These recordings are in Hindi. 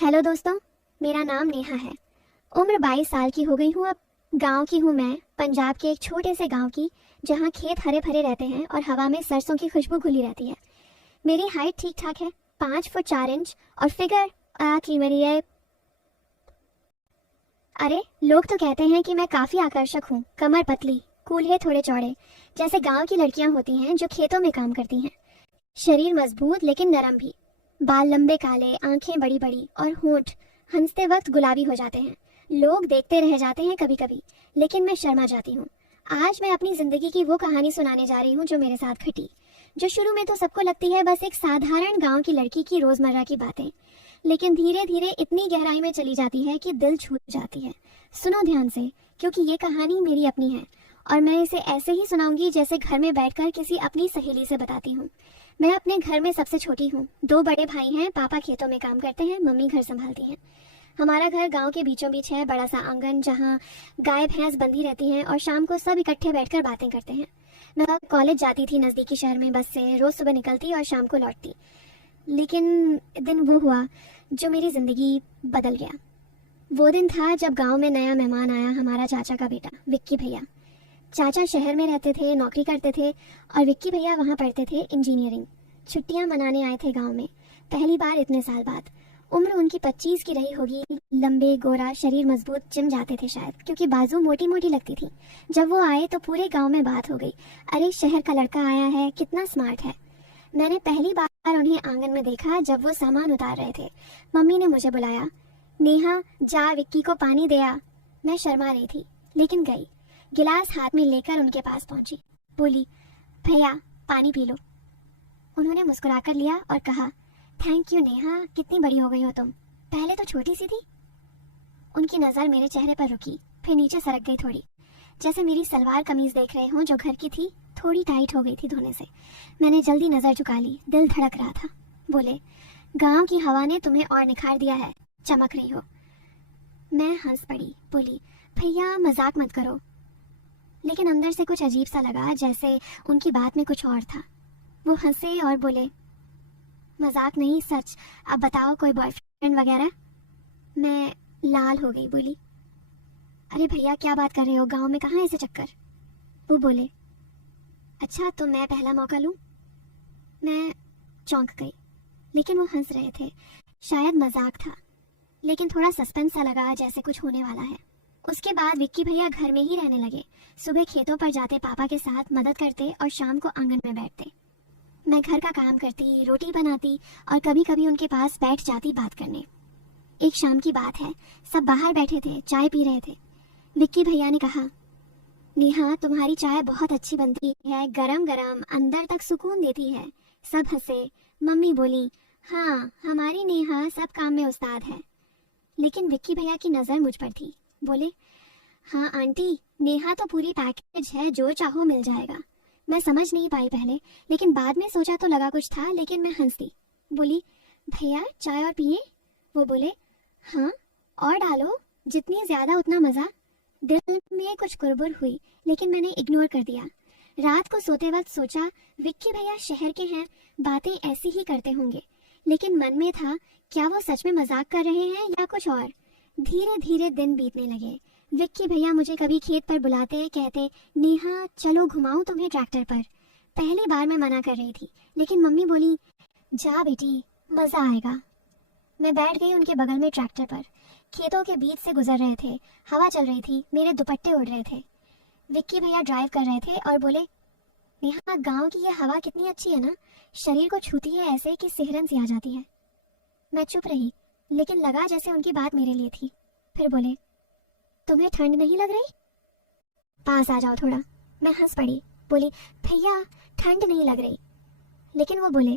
हेलो दोस्तों, मेरा नाम नेहा है। उम्र 22 साल की हो गई हूँ अब। गांव की हूँ मैं, पंजाब के एक छोटे से गांव की, जहाँ खेत हरे भरे रहते हैं और हवा में सरसों की खुशबू घुली रहती है। मेरी हाइट ठीक ठाक है, 5 फुट 4 इंच, और फिगर की मेरी है। अरे, लोग तो कहते हैं कि मैं काफ़ी आकर्षक हूँ। कमर पतली, कूल्हे थोड़े चौड़े, जैसे गाँव की लड़कियाँ होती हैं जो खेतों में काम करती हैं। शरीर मजबूत लेकिन नरम भी। बाल लंबे काले, आंखें बड़ी बड़ी, और होंठ हंसते वक्त गुलाबी हो जाते हैं। लोग देखते रह जाते हैं कभी कभी, लेकिन मैं शर्मा जाती हूँ। आज मैं अपनी जिंदगी की वो कहानी सुनाने जा रही हूँ जो मेरे साथ घटी। जो शुरू में तो सबको लगती है बस एक साधारण गांव की लड़की की रोजमर्रा की बातें, लेकिन धीरे धीरे इतनी गहराई में चली जाती है कि दिल छू जाती है। सुनो ध्यान से, क्योंकि ये कहानी मेरी अपनी है, और मैं इसे ऐसे ही सुनाऊंगी जैसे घर में बैठकर किसी अपनी सहेली से बताती हूँ। मैं अपने घर में सबसे छोटी हूँ। 2 बड़े भाई हैं, पापा खेतों में काम करते हैं, मम्मी घर संभालती हैं। हमारा घर गांव के बीचों बीच है, बड़ा सा आंगन जहाँ गाय भैंस बंधी रहती हैं, और शाम को सब इकट्ठे बैठकर बातें करते हैं। मैं कॉलेज जाती थी नज़दीकी शहर में बस से, रोज़ सुबह निकलती और शाम को लौटती। लेकिन दिन वो हुआ जो मेरी ज़िंदगी बदल गया। वो दिन था जब गाँव में नया मेहमान आया, हमारा चाचा का बेटा विक्की भैया। चाचा शहर में रहते थे, नौकरी करते थे, और विक्की भैया वहाँ पढ़ते थे इंजीनियरिंग। छुट्टियाँ मनाने आए थे गांव में, पहली बार इतने साल बाद। उम्र उनकी 25 की रही होगी। लंबे, गोरा, शरीर मजबूत, जिम जाते थे शायद, क्योंकि बाजू मोटी मोटी लगती थी। जब वो आए तो पूरे गांव में बात हो गई, अरे शहर का लड़का आया है, कितना स्मार्ट है। मैंने पहली बार उन्हें आंगन में देखा जब वो सामान उतार रहे थे। मम्मी ने मुझे बुलाया, नेहा जा विक्की को पानी दे आ। मैं शर्मा रही थी, लेकिन गई। गिलास हाथ में लेकर उनके पास पहुंची, बोली, भैया पानी पी लो। उन्होंने मुस्कुराकर लिया और कहा, थैंक यू नेहा, कितनी बड़ी हो गई हो तुम, पहले तो छोटी सी थी। उनकी नज़र मेरे चेहरे पर रुकी, फिर नीचे सरक गई थोड़ी, जैसे मेरी सलवार कमीज देख रहे हों जो घर की थी, थोड़ी टाइट हो गई थी धोने से। मैंने जल्दी नज़र झुका ली, दिल धड़क रहा था। बोले, गांव की हवा ने तुम्हें और निखार दिया है, चमक रही हो। मैं हंस पड़ी, बोली, भैया मजाक मत करो। लेकिन अंदर से कुछ अजीब सा लगा, जैसे उनकी बात में कुछ और था। वो हंसे और बोले, मजाक नहीं सच, अब बताओ कोई बॉयफ्रेंड वगैरह। मैं लाल हो गई, बोली, अरे भैया क्या बात कर रहे हो, गांव में कहाँ ऐसे चक्कर। वो बोले, अच्छा तो मैं पहला मौका लूं। मैं चौंक गई, लेकिन वो हंस रहे थे। शायद मजाक था, लेकिन थोड़ा सस्पेंस सा लगा, जैसे कुछ होने वाला है। उसके बाद विक्की भैया घर में ही रहने लगे। सुबह खेतों पर जाते पापा के साथ मदद करते, और शाम को आंगन में बैठते। मैं घर का काम करती, रोटी बनाती, और कभी कभी उनके पास बैठ जाती बात करने। एक शाम की बात है, सब बाहर बैठे थे, चाय पी रहे थे। विक्की भैया ने कहा, नेहा तुम्हारी चाय बहुत अच्छी बनती है, गरम गरम, अंदर तक सुकून देती है। सब हंसे। मम्मी बोली, हाँ हमारी नेहा सब काम में उस्ताद है। लेकिन विक्की भैया की नज़र मुझ पर थी। बोले, हाँ आंटी, नेहा तो पूरी पैकेज है, जो चाहो मिल जाएगा। मैं समझ नहीं पाई पहले, लेकिन बाद में सोचा तो लगा कुछ था, लेकिन मैं हंस दी। बोली, भैया चाय और पिए। वो बोले, हाँ और डालो, जितनी ज्यादा उतना मजा। दिल में कुछ कुरबुर हुई, लेकिन मैंने इग्नोर कर दिया। रात को सोते वक्त सोचा, विक्की भैया शहर के हैं, बातें ऐसी ही करते होंगे। लेकिन मन में था, क्या वो सच में मजाक कर रहे हैं या कुछ और। धीरे धीरे दिन बीतने लगे। विक्की भैया मुझे कभी खेत पर बुलाते, कहते, नेहा चलो घुमाऊं तुम्हें ट्रैक्टर पर। पहली बार मैं मना कर रही थी, लेकिन मम्मी बोली, जा बेटी मजा आएगा। मैं बैठ गई उनके बगल में ट्रैक्टर पर। खेतों के बीच से गुजर रहे थे, हवा चल रही थी, मेरे दुपट्टे उड़ रहे थे। विक्की भैया ड्राइव कर रहे थे और बोले, नेहा गांव की ये हवा कितनी अच्छी है ना, शरीर को छूती है ऐसे कि सिहरन सी आ जाती है। मैं चुप रही, लेकिन लगा जैसे उनकी बात मेरे लिए थी। फिर बोले, तुम्हें ठंड नहीं लग रही, पास आ जाओ थोड़ा। मैं हंस पड़ी, बोली, भैया ठंड नहीं लग रही। लेकिन वो बोले,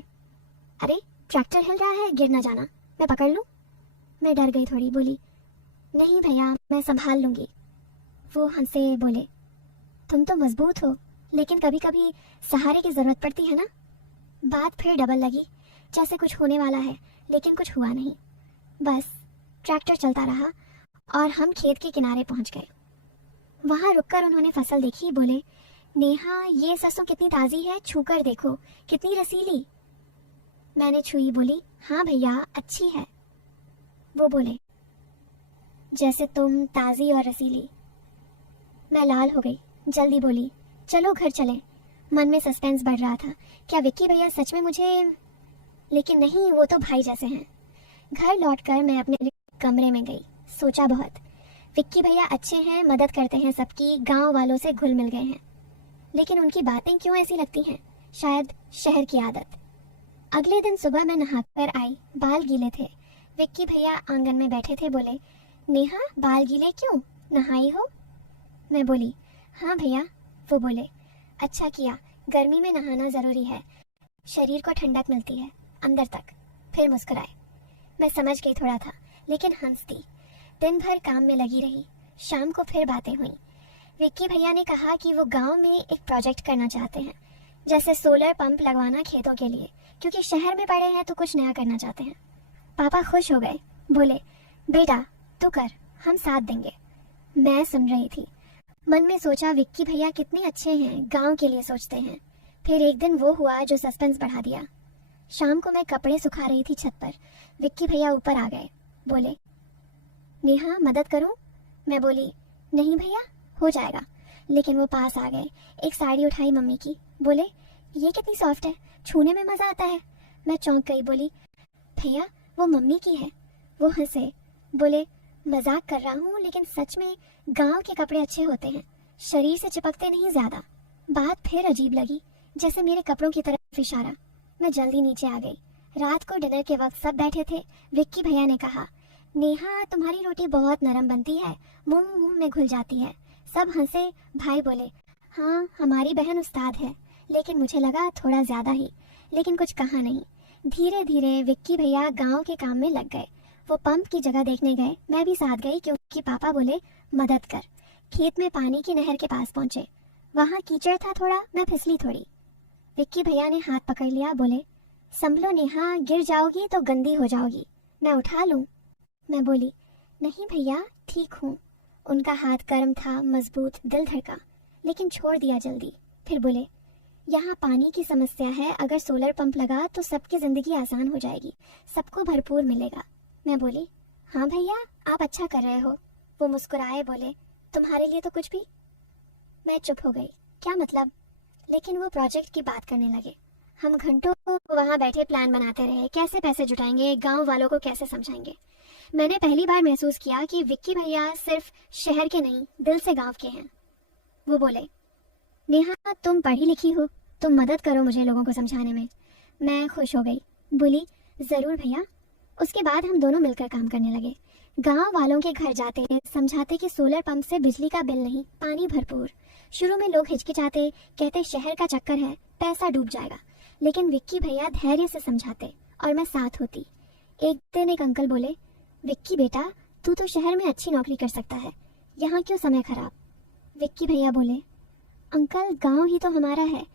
अरे ट्रैक्टर हिल रहा है, गिर ना जाना, मैं पकड़ लूं। मैं डर गई थोड़ी, बोली, नहीं भैया मैं संभाल लूंगी। वो हंसे, बोले, तुम तो मजबूत हो, लेकिन कभी कभी सहारे की जरूरत पड़ती है ना। बात फिर डबल लगी, जैसे कुछ होने वाला है, लेकिन कुछ हुआ नहीं। बस ट्रैक्टर चलता रहा और हम खेत के किनारे पहुंच गए। वहां रुककर उन्होंने फसल देखी। बोले, नेहा ये सरसों कितनी ताजी है, छूकर देखो, कितनी रसीली। मैंने छुई, बोली, हाँ भैया अच्छी है। वो बोले, जैसे तुम ताज़ी और रसीली। मैं लाल हो गई, जल्दी बोली, चलो घर चलें। मन में सस्पेंस बढ़ रहा था, क्या विक्की भैया सच में मुझे, लेकिन नहीं, वो तो भाई जैसे हैं। घर लौटकर मैं अपने कमरे में गई, सोचा बहुत। विक्की भैया अच्छे हैं, मदद करते हैं सबकी, गांव वालों से घुल मिल गए हैं, लेकिन उनकी बातें क्यों ऐसी लगती हैं? शायद शहर की आदत। अगले दिन सुबह मैं नहाकर आई, बाल गीले थे। विक्की भैया आंगन में बैठे थे, बोले, नेहा बाल गीले क्यों, नहाई हो? मैं बोली, हाँ भैया। वो बोले, अच्छा किया, गर्मी में नहाना ज़रूरी है, शरीर को ठंडक मिलती है अंदर तक। फिर मुस्कुराए। मैं समझ गई थोड़ा था, लेकिन हंस दी। दिन भर काम में लगी रही। शाम को फिर बातें हुई। विक्की भैया ने कहा कि वो गांव में एक प्रोजेक्ट करना चाहते हैं, जैसे सोलर पंप लगवाना खेतों के लिए, क्योंकि शहर में पड़े हैं तो कुछ नया करना चाहते हैं। पापा खुश हो गए, बोले, बेटा तू कर, हम साथ देंगे। मैं सुन रही थी, मन में सोचा विक्की भैया कितने अच्छे हैं, गांव के लिए सोचते हैं। फिर एक दिन वो हुआ जो सस्पेंस बढ़ा दिया। शाम को मैं कपड़े सुखा रही थी छत पर। विक्की भैया ऊपर आ गए, बोले, नेहा मदद करूं? मैं बोली, नहीं भैया, हो जाएगा। लेकिन वो पास आ गए, एक साड़ी उठाई मम्मी की, बोले, ये कितनी सॉफ्ट है, छूने में मजा आता है। मैं चौंक गई, बोली, भैया वो मम्मी की है। वो हंसे, बोले, मजाक कर रहा हूँ, लेकिन सच में गांव के कपड़े अच्छे होते हैं, शरीर से चिपकते नहीं ज्यादा। बात फिर अजीब लगी, जैसे मेरे कपड़ों की तरफ इशारा। मैं जल्दी नीचे आ गई। रात को डिनर के वक्त सब बैठे थे। विक्की भैया ने कहा, नेहा तुम्हारी रोटी बहुत नरम बनती है, मुंह मुंह में घुल जाती है। सब हंसे। भाई बोले, हाँ हमारी बहन उस्ताद है, लेकिन मुझे लगा थोड़ा ज्यादा ही, लेकिन कुछ कहा नहीं। धीरे धीरे विक्की भैया गांव के काम में लग गए। वो पंप की जगह देखने गए, मैं भी साथ गई, क्योंकि पापा बोले मदद कर। खेत में पानी की नहर के पास पहुंचे। वहाँ कीचड़ था थोड़ा, मैं फिसली थोड़ी। विक्की भैया ने हाथ पकड़ लिया, बोले, संभलो नेहा, गिर जाओगी तो गंदी हो जाओगी, मैं उठा लूं? मैं बोली, नहीं भैया ठीक हूँ। उनका हाथ गर्म था, मजबूत, दिल धड़का, लेकिन छोड़ दिया जल्दी। फिर बोले, यहाँ पानी की समस्या है, अगर सोलर पंप लगा तो सबकी जिंदगी आसान हो जाएगी, सबको भरपूर मिलेगा। मैं बोली, हाँ भैया आप अच्छा कर रहे हो। वो मुस्कुराए, बोले, तुम्हारे लिए तो कुछ भी। मैं चुप हो गई, क्या मतलब? लेकिन वो प्रोजेक्ट की बात करने लगे। हम घंटों वहाँ बैठे प्लान बनाते रहे, कैसे पैसे जुटाएंगे, गांव वालों को कैसे समझाएंगे। मैंने पहली बार महसूस किया कि विक्की भैया सिर्फ शहर के नहीं, दिल से गांव के हैं। वो बोले, नेहा तुम पढ़ी लिखी हो, तुम मदद करो मुझे लोगों को समझाने में। मैं खुश हो गई, बोली, जरूर भैया। उसके बाद हम दोनों मिलकर काम करने लगे। गांव वालों के घर जाते, समझाते कि सोलर पंप से बिजली का बिल नहीं, पानी भरपूर। शुरू में लोग हिचकिचाते, कहते शहर का चक्कर है, पैसा डूब जाएगा, लेकिन विक्की भैया धैर्य से समझाते और मैं साथ होती। एक दिन एक अंकल बोले, विक्की बेटा तू तो शहर में अच्छी नौकरी कर सकता है, यहाँ क्यों समय खराब? विक्की भैया बोले, अंकल गांव ही तो हमारा है,